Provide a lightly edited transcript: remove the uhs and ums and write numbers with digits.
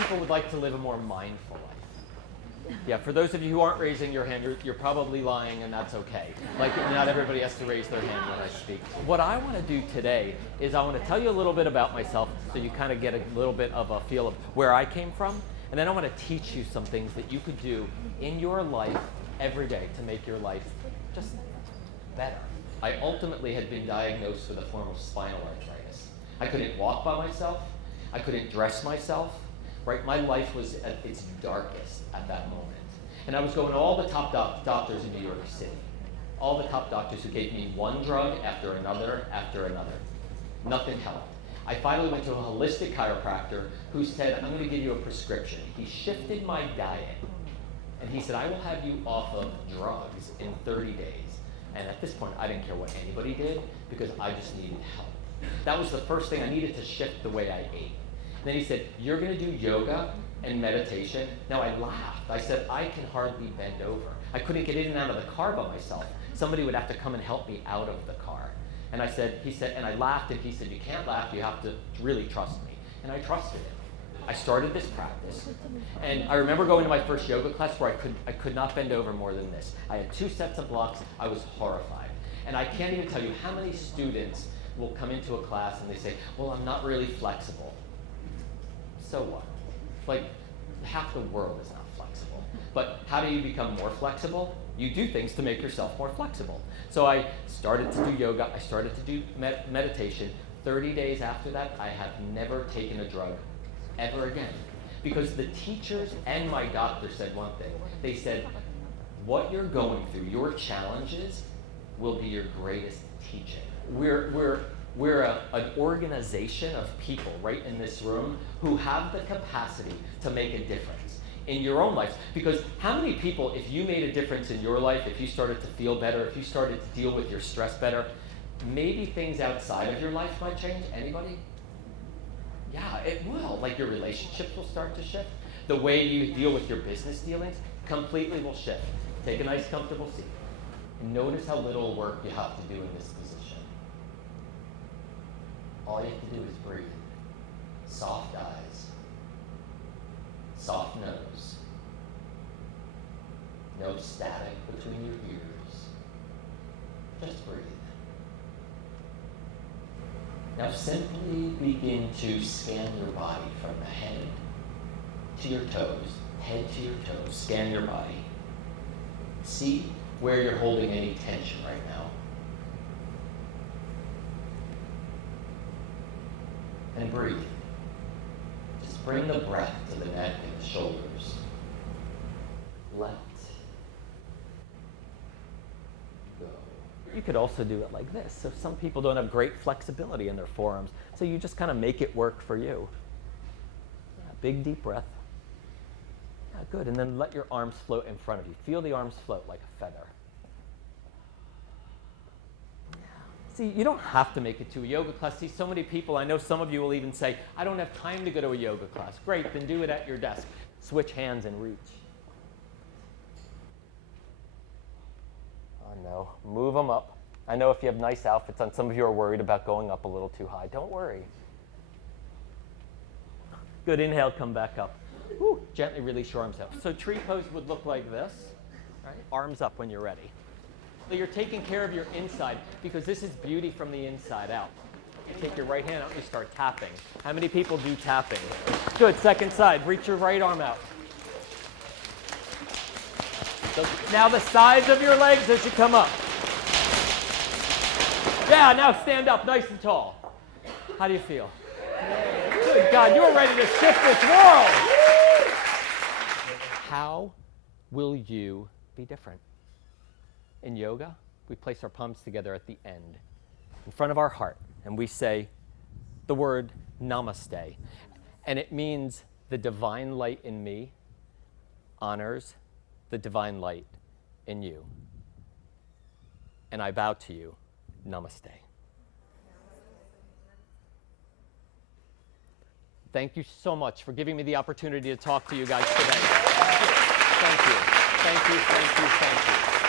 people would like to live a more mindful life? Yeah, for those of you who aren't raising your hand, you're probably lying, and that's okay. Like, not everybody has to raise their hand when I speak. What I want to do today is I want to tell you a little bit about myself so you kind of get a little bit of a feel of where I came from, and then I want to teach you some things that you could do in your life every day to make your life just better. I ultimately had been diagnosed with a form of spinal arthritis. I couldn't walk by myself. I couldn't dress myself. Right? My life was at its darkest at that moment. And I was going to all the top doctors in New York City. All the top doctors who gave me one drug after another after another. Nothing helped. I finally went to a holistic chiropractor who said, I'm going to give you a prescription. He shifted my diet. And he said, I will have you off of drugs in 30 days. And at this point, I didn't care what anybody did because I just needed help. That was the first thing. I needed to shift the way I ate. And then he said, you're going to do yoga and meditation. Now I laughed. I said, I can hardly bend over. I couldn't get in and out of the car by myself. Somebody would have to come and help me out of the car. And he said, and I laughed, and he said, you can't laugh, you have to really trust me. And I trusted him. I started this practice, and I remember going to my first yoga class where I could not bend over more than this. I had 2 sets of blocks. I was horrified. And I can't even tell you how many students will come into a class and they say, well, I'm not really flexible. So what? Like, half the world is not flexible. But how do you become more flexible? You do things to make yourself more flexible. So I started to do yoga. I started to do meditation. 30 days after that, I have never taken a drug ever again. Because the teachers and my doctor said one thing. They said, what you're going through, your challenges, will be your greatest teaching. We're an organization of people right in this room who have the capacity to make a difference in your own lives. Because how many people, if you made a difference in your life, if you started to feel better, if you started to deal with your stress better, maybe things outside of your life might change? Anybody? Yeah, it will. Like your relationships will start to shift. The way you deal with your business dealings completely will shift. Take a nice, comfortable seat. And notice how little work you have to do in this position. All you have to do is breathe. Soft eyes. Soft nose. No static between your ears. Just breathe. Now simply begin to scan your body from the head to your toes, head to your toes. Scan your body. See where you're holding any tension right now. And breathe. Just bring the breath to the neck and the shoulders. Let go. You could also do it like this. So some people don't have great flexibility in their forearms, so you just kind of make it work for you. Yeah, big deep breath. Yeah, good. And then let your arms float in front of you. Feel the arms float like a feather. Yeah. See, you don't have to make it to a yoga class. See, so many people, I know some of you will even say, I don't have time to go to a yoga class. Great, then do it at your desk. Switch hands and reach. Oh no, move them up. I know if you have nice outfits on, some of you are worried about going up a little too high. Don't worry. Good, inhale, come back up. Woo, gently release your arms out. So tree pose would look like this, right? Arms up when you're ready. So you're taking care of your inside because this is beauty from the inside out. You take your right hand out and you start tapping. How many people do tapping? Good, second side, reach your right arm out. So now the sides of your legs as you come up. Yeah, now stand up nice and tall. How do you feel? Good God, you're ready to shift this world. How will you be different? In yoga, we place our palms together at the end, in front of our heart, and we say the word namaste. And it means the divine light in me honors the divine light in you. And I bow to you. Namaste. Thank you so much for giving me the opportunity to talk to you guys today. Thank you. Thank you. Thank you. Thank you. Thank you.